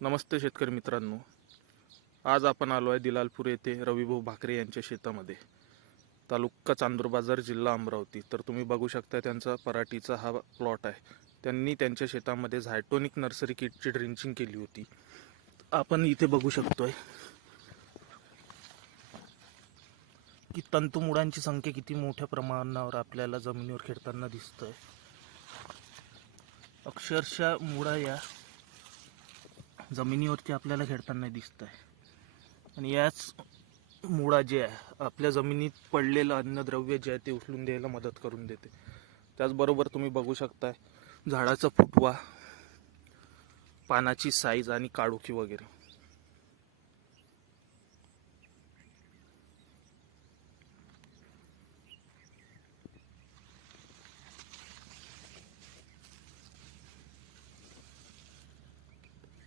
नमस्ते शेतकरी मित्रांनो, आज आपण आलो आहे दिलालपूर येथे रविभाऊ भाकरे यांच्या शेतामध्ये, तालुका चांदूरबाजार, जिल्हा अमरावती। तर तुम्ही बघू शकता त्यांचा पराठीचा हा प्लॉट आहे। त्यांनी त्यांच्या शेतामध्ये झायटोनिक नर्सरी किटची ड्रिंचिंग केली होती। आपण इथे बघू शकतोय की तंतुमुळांची संख्या किती मोठ्या प्रमाणावर आपल्याला जमिनीवर खेळताना दिसतंय। अक्षरशः मुळा या जमिनीवरती आपल्याला खेळताना दिसत आहे आणि याच मुळा जे आहे आपल्या जमिनीत पडलेलं अन्नद्रव्य जे आहे ते उचलून द्यायला मदत करून देते। त्याचबरोबर तुम्ही बघू शकताय झाडाचा फुटवा, पानाची साईज आणि काळोखी वगैरे।